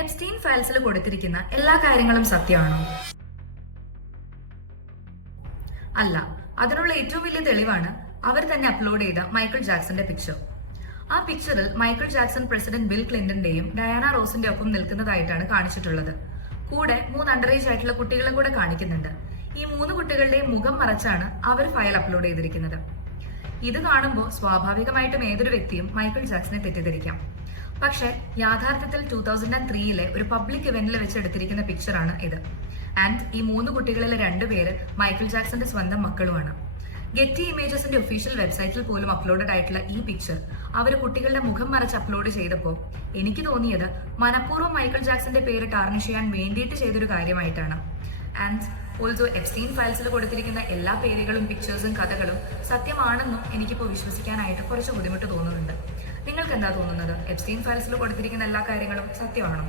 Epstein ഫയൽസിൽ കൊടുത്തിരിക്കുന്ന എല്ലാ കാര്യങ്ങളും സത്യമാണോ? അല്ല. അതിനുള്ള ഏറ്റവും വലിയ തെളിവാണ് അവർ തന്നെ അപ്ലോഡ് ചെയ്ത മൈക്കിൾ ജാക്സന്റെ പിക്ചർ. ആ പിക്ചറിൽ മൈക്കിൾ ജാക്സൺ പ്രസിഡന്റ് ബിൽ ക്ലിന്റന്റെയും ഡയാന റോസിന്റെ ഒപ്പം നിൽക്കുന്നതായിട്ടാണ് കാണിച്ചിട്ടുള്ളത്. കൂടെ 3 അണ്ടർ ഏജ് ആയിട്ടുള്ള കുട്ടികളെ കൂടെ കാണിക്കുന്നുണ്ട്. ഈ 3 കുട്ടികളുടെയും മുഖം മറച്ചാണ് അവർ ഫയൽ അപ്ലോഡ് ചെയ്തിരിക്കുന്നത്. ഇത് കാണുമ്പോൾ സ്വാഭാവികമായിട്ടും ഏതൊരു വ്യക്തിയും മൈക്കിൾ ജാക്സനെ തെറ്റിദ്ധരിക്കാം. പക്ഷെ യാഥാർത്ഥ്യത്തിൽ 2003 ഒരു പബ്ലിക് ഇവന്റിൽ വെച്ച് എടുത്തിരിക്കുന്ന പിക്ചറാണ് ഇത്. ആൻഡ് ഈ 3 കുട്ടികളിലെ 2 പേര് മൈക്കിൾ ജാക്സന്റെ സ്വന്തം മക്കളുമാണ്. ഗെറ്റി ഇമേജസിന്റെ ഒഫീഷ്യൽ വെബ്സൈറ്റിൽ പോലും അപ്ലോഡഡ് ആയിട്ടുള്ള ഈ പിക്ചർ അവർ കുട്ടികളുടെ മുഖം മറച്ച് അപ്ലോഡ് ചെയ്തപ്പോൾ എനിക്ക് തോന്നിയത് മനഃപൂർവ്വം മൈക്കിൾ ജാക്സന്റെ പേര് ടാർണിഷ് ചെയ്യാൻ വേണ്ടിയിട്ട് ചെയ്തൊരു കാര്യമായിട്ടാണ്. ആൻഡ് ഓൾസോ എപ്സ്റ്റീൻ ഫയൽസിൽ കൊടുത്തിരിക്കുന്ന എല്ലാ പേരുകളും പിക്ചേഴ്സും കഥകളും സത്യമാണെന്നും എനിക്കിപ്പോൾ വിശ്വസിക്കാനായിട്ട് കുറച്ച് ബുദ്ധിമുട്ട് തോന്നുന്നുണ്ട്. നിങ്ങൾക്ക് എന്താ തോന്നുന്നത്? എപ്സ്റ്റീൻ ഫയൽസിൽ കൊടുത്തിരിക്കുന്ന എല്ലാ കാര്യങ്ങളും സത്യമാണോ?